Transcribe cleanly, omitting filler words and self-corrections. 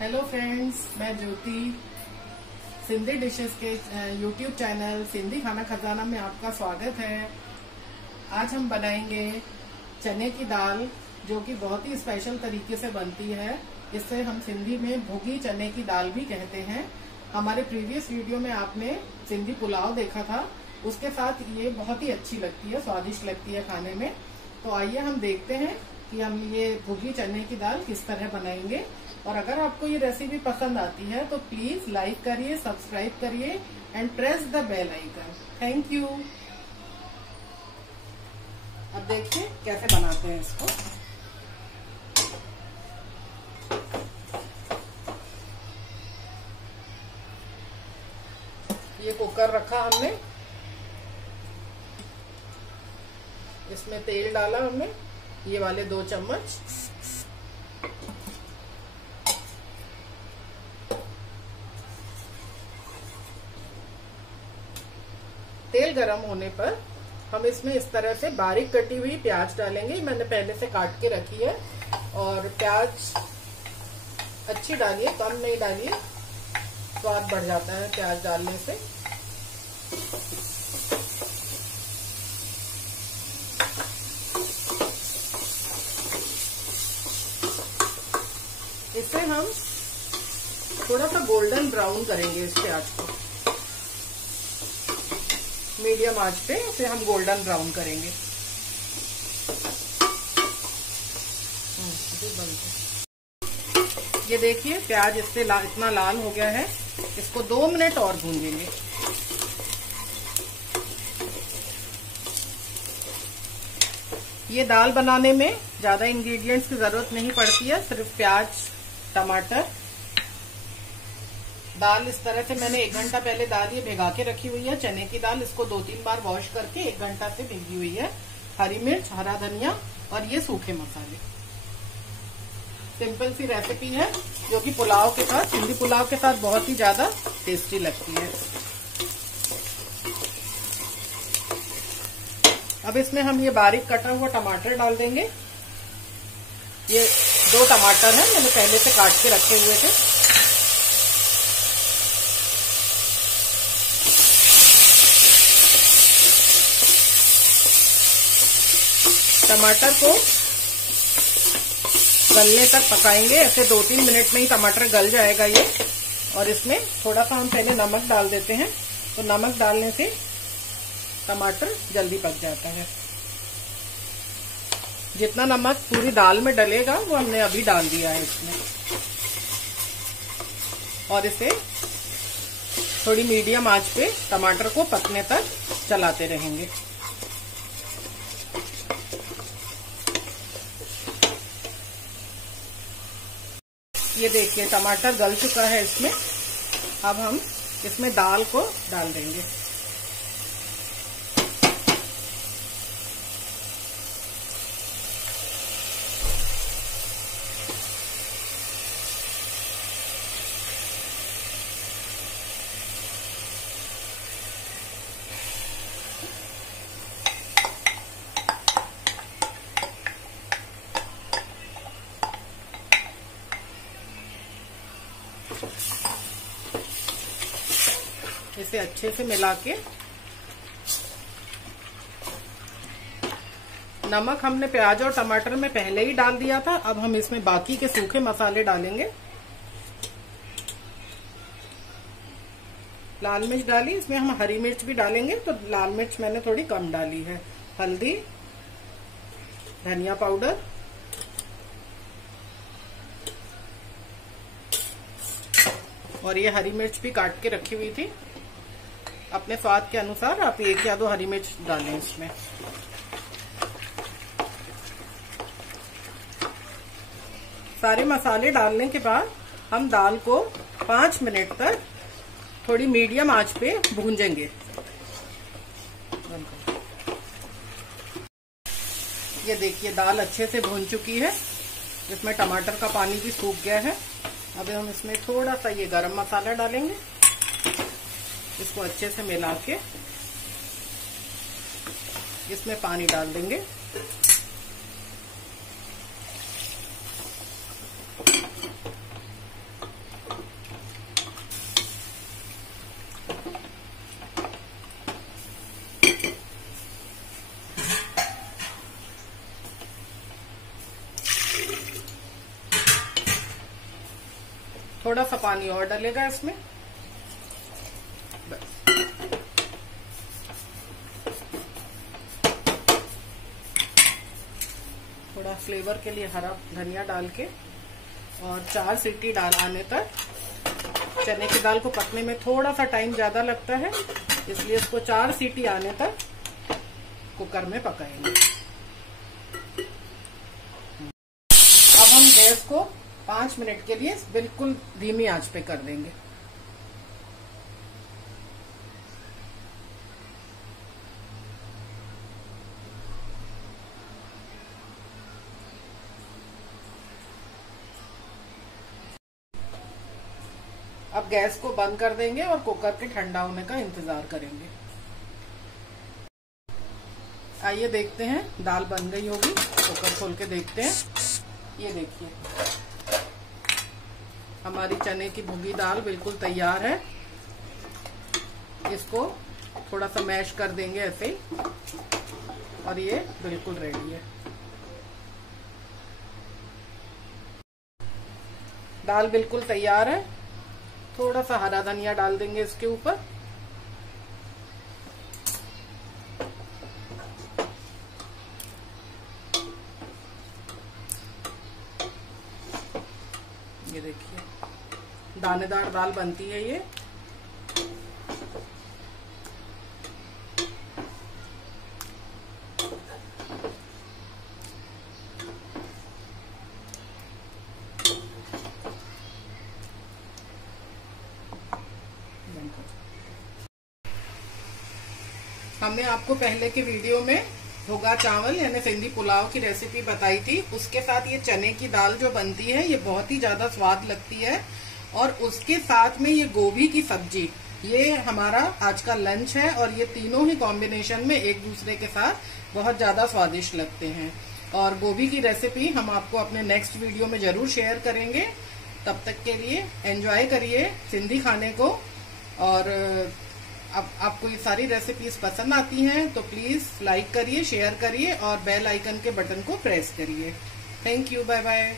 Hello friends, मैं ज्योति Sindhi dishes के YouTube channel Sindhi खाना खजाना में आपका स्वागत है। आज हम बनाएंगे चने की दाल, जो कि बहुत ही स्पेशल तरीके से बनती है। इससे हम सिंधी में भुगी चने की दाल भी कहते हैं। हमारे प्रीवियस वीडियो में आपने सिंधी पुलाव देखा था, उसके साथ ये बहुत ही अच्छी लगती है, स्वादिष्ट लगती है खाने में। तो आइए हम देखते हैं कि हम ये भुगी चने की दाल किस तरह बनाएंगे। और अगर आपको ये रेसिपी पसंद आती है तो प्लीज लाइक करिए, सब्सक्राइब करिए and press the bell icon. Thank you. अब देखिए कैसे बनाते हैं इसको। ये कुकर रखा हमने, इसमें तेल डाला हमने, ये वाले 2 चम्मच। तेल गरम होने पर हम इसमें इस तरह से बारीक कटी हुई प्याज डालेंगे। मैंने पहले से काट के रखी है। और प्याज अच्छी डालिए, कम नहीं डालिए, स्वाद बढ़ जाता है प्याज डालने से। इससे हम थोड़ा सा गोल्डन ब्राउन करेंगे इस प्याज को। मीडियम आंच पे इसे हम गोल्डन ब्राउन करेंगे। ये देखिए प्याज इससे इतना लाल हो गया है। इसको 2 मिनट और भूंजेंगे। ये दाल बनाने में ज्यादा इंग्रेडिएंट्स की जरूरत नहीं पड़ती है, सिर्फ प्याज, टमाटर। दाल इस तरह से मैंने 1 घंटा पहले दाल ये भिगा के रखी हुई है। चने की दाल, इसको 2-3 बार वॉश करके 1 घंटा से भिगी हुई है। हरी मिर्च, हरा धनिया और ये सूखे मसाले। सिंपल सी रेसिपी है, जो कि पुलाव के साथ, सिंधी पुलाव के साथ बहुत ही ज्यादा टेस्टी लगती है। अब इसमें हम ये बारीक कटा हुआ टमाटर डाल देंगे। ये 2 टमाटर हैं, मैंने पहले से काट के रखे हुए थे। टमाटर को गलने तक पकाएंगे। ऐसे 2-3 मिनट में ही टमाटर गल जाएगा ये। और इसमें थोड़ा सा हम पहले नमक डाल देते हैं, तो नमक डालने से टमाटर जल्दी पक जाता है। जितना नमक पूरी दाल में डलेगा वो हमने अभी डाल दिया है इसमें। और इसे थोड़ी मीडियम आंच पे टमाटर को पकने तक चलाते रहेंगे। ये देखिए टमाटर गल चुका है इसमें। अब हम इसमें दाल को डाल देंगे। इसे अच्छे से मिला के, नमक हमने प्याज और टमाटर में पहले ही डाल दिया था। अब हम इसमें बाकी के सूखे मसाले डालेंगे। लाल मिर्च डाली, इसमें हम हरी मिर्च भी डालेंगे, तो लाल मिर्च मैंने थोड़ी कम डाली है। हल्दी, धनिया पाउडर, और ये हरी मिर्च भी काट के रखी हुई थी। अपने स्वाद के अनुसार आप 1 या 2 हरी मिर्च डालें इसमें। सारे मसाले डालने के बाद हम दाल को 5 मिनट तक थोड़ी मीडियम आंच पे भूंजेंगे। ये देखिए दाल अच्छे से भून चुकी है। इसमें टमाटर का पानी भी सूख गया है। अब हम इसमें थोड़ा सा ये गरम मसाला डालेंगे। इसको अच्छे से मिला के इसमें पानी डाल देंगे। थोड़ा सा पानी और डलेगा इसमें, बस। थोड़ा फ्लेवर के लिए हरा धनिया डाल के और 4 सीटी आने तक। चने की दाल को पकने में थोड़ा सा टाइम ज्यादा लगता है, इसलिए इसको 4 सीटी आने तक कुकर में पकाएंगे। अब हम गैस को 5 मिनट के लिए बिल्कुल धीमी आंच पे कर देंगे। अब गैस को बंद कर देंगे और कुकर के ठंडा होने का इंतजार करेंगे। आइए देखते हैं, दाल बन गई होगी। कुकर खोल के देखते हैं। ये देखिए, हमारी चने की भुगी दाल बिल्कुल तैयार है। इसको थोड़ा सा मैश कर देंगे ऐसे ही, और ये बिल्कुल रेडी है। दाल बिल्कुल तैयार है। थोड़ा सा हरा धनिया डाल देंगे इसके ऊपर। ये देखिए, दानेदार दाल बनती है ये। हमने आपको पहले के वीडियो में भुगा चावल यानी सिंधी पुलाव की रेसिपी बताई थी। उसके साथ ये चने की दाल जो बनती है ये बहुत ही ज्यादा स्वाद लगती है, और उसके साथ में ये गोभी की सब्जी, ये हमारा आज का लंच है। और ये तीनों ही कॉम्बिनेशन में एक दूसरे के साथ बहुत ज्यादा स्वादिष्ट लगते हैं। और गोभी की रेसिपी हम आपको अपने नेक्स्ट वीडियो में जरूर शेयर करेंगे। तब तक के लिए एंजॉय करिए सिंधी खाने को। और अब आपको ये सारी रेसिपीज पसंद आती हैं तो प्लीज लाइक करिए, शेयर करिए और बेल आइकन के बटन को प्रेस करिए। Thank you, bye bye.